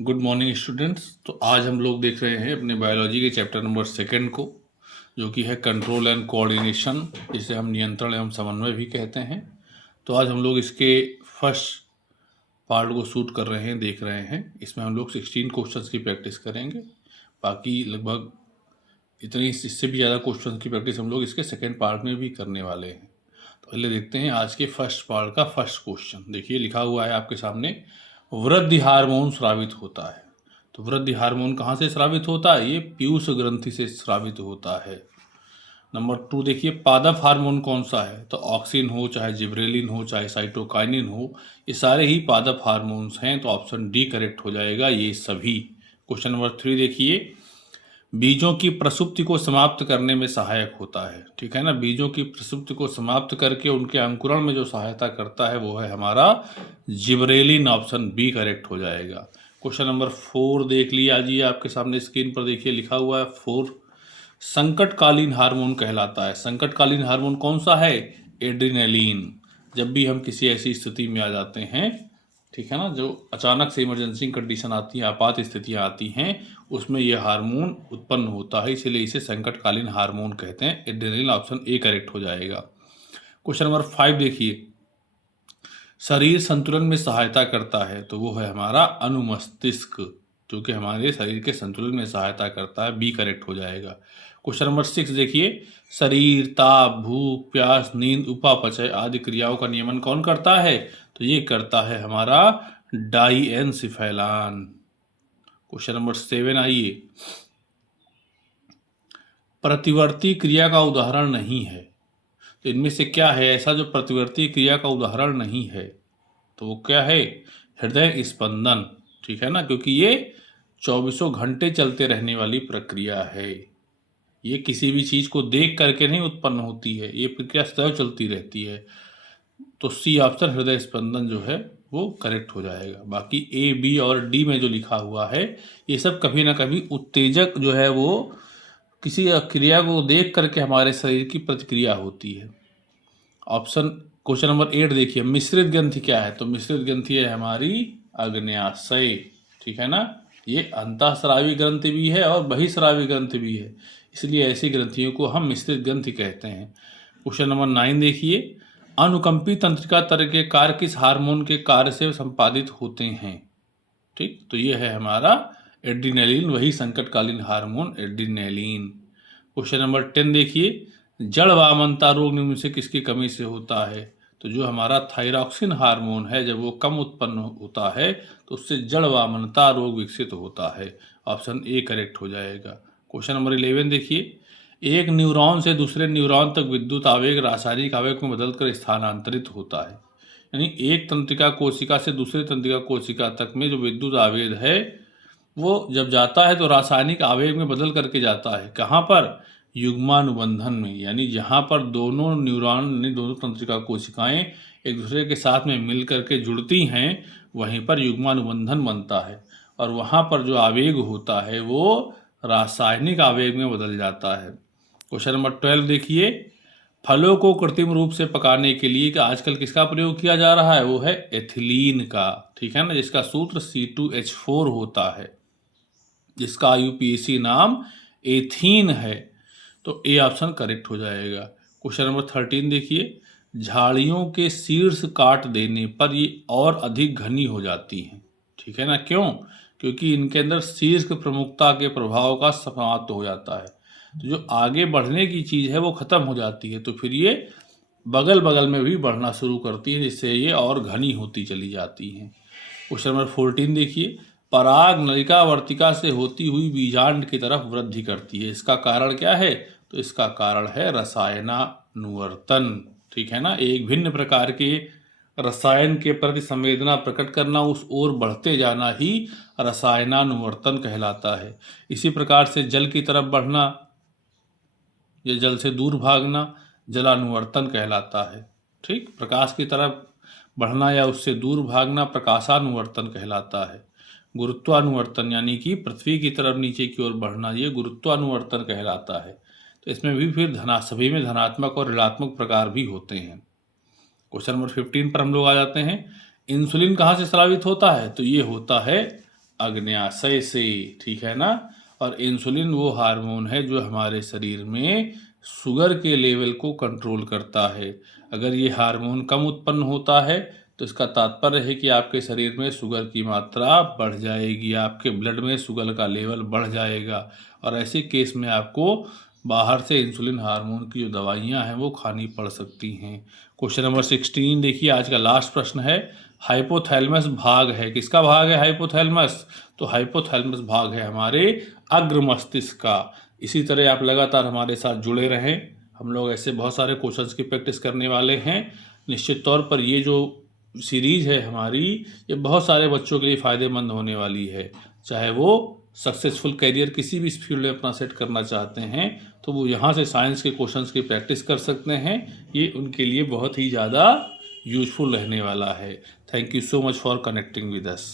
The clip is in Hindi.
Good morning students. तो आज हम लोग देख रहे हैं अपने बायोलॉजी के चैप्टर नंबर 2 को, जो कि है कंट्रोल एंड कोऑर्डिनेशन, जिसे हम नियंत्रण एवं समन्वय भी कहते हैं। तो आज हम लोग इसके फर्स्ट पार्ट को शूट कर रहे हैं, देख रहे हैं। इसमें हम लोग 16 क्वेश्चंस की प्रैक्टिस करेंगे। बाकी लगभग इतनी, इससे भी ज़्यादा क्वेश्चंस की प्रैक्टिस हम लोग इसके सेकेंड पार्ट में भी करने वाले हैं। तो पहले देखते हैं आज के फर्स्ट पार्ट का फर्स्ट क्वेश्चन। देखिए लिखा हुआ है आपके सामने, वृद्धि हार्मोन स्रावित होता है। तो वृद्धि हार्मोन कहाँ से स्रावित होता है? ये पीयूष ग्रंथि से स्रावित होता है। नंबर 2 देखिए, पादप हार्मोन कौन सा है? तो ऑक्सिन हो, चाहे जिब्रेलिन हो, चाहे साइटोकाइनिन हो, ये सारे ही पादप हार्मोन्स हैं। तो ऑप्शन डी करेक्ट हो जाएगा, ये सभी। क्वेश्चन नंबर 3 देखिए, बीजों की प्रसुप्ति को समाप्त करने में सहायक होता है। ठीक है ना, बीजों की प्रसुप्ति को समाप्त करके उनके अंकुरण में जो सहायता करता है वो है हमारा जिब्रेलिन। ऑप्शन बी करेक्ट हो जाएगा। क्वेश्चन नंबर 4 देख लिया जी, आपके सामने स्क्रीन पर देखिए लिखा हुआ है 4, संकटकालीन हार्मोन कहलाता है। संकटकालीन हार्मोन कौन सा है? एड्रिनलिन। जब भी हम किसी ऐसी स्थिति में आ जाते हैं, ठीक है ना, जो अचानक से इमरजेंसी कंडीशन आती है, आपात स्थितियाँ आती हैं, उसमें यह हार्मोन उत्पन्न होता है, इसीलिए इसे संकटकालीन हार्मोन कहते हैं। एड्रेनलिन। ऑप्शन ए करेक्ट हो जाएगा। क्वेश्चन नंबर 5 देखिए, शरीर संतुलन में सहायता करता है। तो वो है हमारा अनुमस्तिष्क, जो कि हमारे शरीर के संतुलन में सहायता करता है। बी करेक्ट हो जाएगा। क्वेश्चन नंबर 6 देखिए, शरीर, ताप, भूख, प्यास, नींद, उपापचय आदि क्रियाओं का नियमन कौन करता है? तो ये करता है हमारा डाइएन्सिफेलान। क्वेश्चन नंबर 7 आइए, प्रतिवर्ती क्रिया का उदाहरण नहीं है। तो इनमें से क्या है ऐसा जो प्रतिवर्ती क्रिया का उदाहरण नहीं है? तो वो क्या है? हृदय स्पंदन। ठीक है ना, क्योंकि ये 24 घंटे चलते रहने वाली प्रक्रिया है। ये किसी भी चीज़ को देख करके नहीं उत्पन्न होती है, ये प्रक्रिया सदैव चलती रहती है। तो सी ऑप्शन हृदय स्पंदन जो है वो करेक्ट हो जाएगा। बाकी ए, बी और डी में जो लिखा हुआ है, ये सब कभी ना कभी उत्तेजक जो है वो किसी क्रिया को देख करके हमारे शरीर की प्रतिक्रिया होती है। ऑप्शन क्वेश्चन नंबर 8 देखिए, मिश्रित ग्रंथि क्या है? तो मिश्रित ग्रंथि है हमारी अग्न्याशय। ठीक है ना, ये अंतःस्रावी ग्रंथि भी है और बहिःस्रावी ग्रंथि भी है, इसलिए ऐसी ग्रंथियों को हम मिश्रित ग्रंथि कहते हैं। क्वेश्चन नंबर 9 देखिए, अनुकंपी तंत्रिका तरह के कार्य किस हार्मोन के कार्य से संपादित होते हैं? ठीक, तो ये है हमारा एड्रिनलिन, वही संकटकालीन हार्मोन एड्रिनलिन। क्वेश्चन नंबर 10 देखिए, जड़ वामनता रोग निम्न से किसकी कमी से होता है? तो जो हमारा थायरॉक्सिन हार्मोन है, जब वो कम उत्पन्न होता है तो उससे जड़ वामनता रोग विकसित होता है। ऑप्शन ए करेक्ट हो जाएगा। क्वेश्चन नंबर 11 देखिए, एक न्यूरॉन से दूसरे न्यूरॉन तक विद्युत आवेग रासायनिक आवेग में बदलकर स्थानांतरित होता है। यानी एक तंत्रिका कोशिका से दूसरे तंत्रिका कोशिका तक में जो विद्युत आवेग है वो जब जाता है तो रासायनिक आवेग में बदल करके जाता है। कहाँ पर? युग्मानुबंधन में, यानी जहाँ पर दोनों न्यूरॉन यानी दोनों तंत्रिका कोशिकाएं एक दूसरे के साथ में मिल करके जुड़ती हैं, वहीं पर युग्मानुबंधन बनता है और वहाँ पर जो आवेग होता है वो रासायनिक आवेग में बदल जाता है। क्वेश्चन नंबर 12 देखिए, फलों को कृत्रिम रूप से पकाने के लिए आजकल किसका प्रयोग किया जा रहा है? वो है एथिलीन का। ठीक है ना, जिसका सूत्र C2H4 होता है, जिसका IUPAC नाम एथीन है। तो ए ऑप्शन करेक्ट हो जाएगा। क्वेश्चन नंबर 13 देखिए, झाड़ियों के शीर्ष काट देने पर ये और अधिक घनी हो जाती हैं। ठीक है ना, क्यों? क्योंकि इनके अंदर शीर्ष प्रमुखता के प्रभाव का समाप्त हो जाता है, तो जो आगे बढ़ने की चीज़ है वो ख़त्म हो जाती है, तो फिर ये बगल बगल में भी बढ़ना शुरू करती है, जिससे ये और घनी होती चली जाती हैं। क्वेश्चन नंबर 14 देखिए, पराग नलिका वर्तिका से होती हुई बीजांड की तरफ वृद्धि करती है, इसका कारण क्या है? तो इसका कारण है रसायनानुवर्तन। ठीक है ना, एक भिन्न प्रकार के रसायन के प्रति संवेदना प्रकट करना, उस ओर बढ़ते जाना ही रसायनानुवर्तन कहलाता है। इसी प्रकार से जल की तरफ बढ़ना या जल से दूर भागना जलानुवर्तन कहलाता है। ठीक, प्रकाश की तरफ बढ़ना या उससे दूर भागना प्रकाशानुवर्तन कहलाता है। गुरुत्वानुवर्तन यानी कि पृथ्वी की तरफ नीचे की ओर बढ़ना, ये गुरुत्वानुवर्तन कहलाता है। तो इसमें भी फिर सभी में धनात्मक और ऋणात्मक प्रकार भी होते हैं। क्वेश्चन नंबर 15 पर हम लोग आ जाते हैं, इंसुलिन कहाँ से स्रावित होता है? तो ये होता है अग्न्याशय से, ठीक है ना। और इंसुलिन वो हार्मोन है जो हमारे शरीर में शुगर के लेवल को कंट्रोल करता है। अगर ये हार्मोन कम उत्पन्न होता है तो इसका तात्पर्य है कि आपके शरीर में शुगर की मात्रा बढ़ जाएगी, आपके ब्लड में शुगर का लेवल बढ़ जाएगा, और ऐसे केस में आपको बाहर से इंसुलिन हार्मोन की जो दवाइयाँ हैं वो खानी पड़ सकती हैं। क्वेश्चन नंबर 16 देखिए, आज का लास्ट प्रश्न है। हाइपोथैलेमस भाग है, किसका भाग है हाइपोथैलेमस? तो हाइपोथैलेमस भाग है हमारे अग्र मस्तिष्क का। इसी तरह आप लगातार हमारे साथ जुड़े रहें, हम लोग ऐसे बहुत सारे क्वेश्चंस की प्रैक्टिस करने वाले हैं। निश्चित तौर पर ये जो सीरीज है हमारी, ये बहुत सारे बच्चों के लिए फ़ायदेमंद होने वाली है। चाहे वो सक्सेसफुल करियर किसी भी फील्ड में अपना सेट करना चाहते हैं तो वो यहाँ से साइंस के क्वेश्चंस की प्रैक्टिस कर सकते हैं। ये उनके लिए बहुत ही ज़्यादा यूजफुल रहने वाला है। Thank you so much for connecting with us.